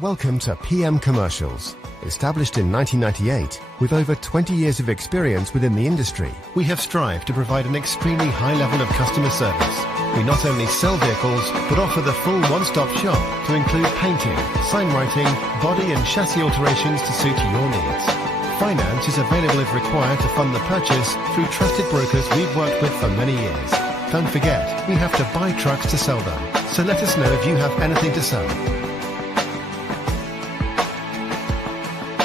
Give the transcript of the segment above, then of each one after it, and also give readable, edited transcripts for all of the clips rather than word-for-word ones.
Welcome to PM Commercials. Established in 1998, with over 20 years of experience within the industry, we have strived to provide an extremely high level of customer service. We not only sell vehicles, but offer the full one-stop shop to include painting, sign writing, body and chassis alterations to suit your needs. Finance is available if required to fund the purchase through trusted brokers we've worked with for many years. Don't forget, we have to buy trucks to sell them, so let us know if you have anything to sell.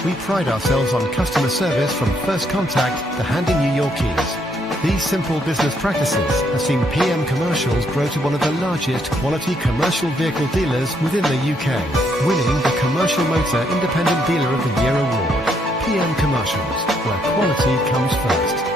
We pride ourselves on customer service from first contact to handing you your keys. These simple business practices have seen PM Commercials grow to one of the largest quality commercial vehicle dealers within the UK, winning the Commercial Motor Independent Dealer of the Year award. PM Commercials, where quality comes first.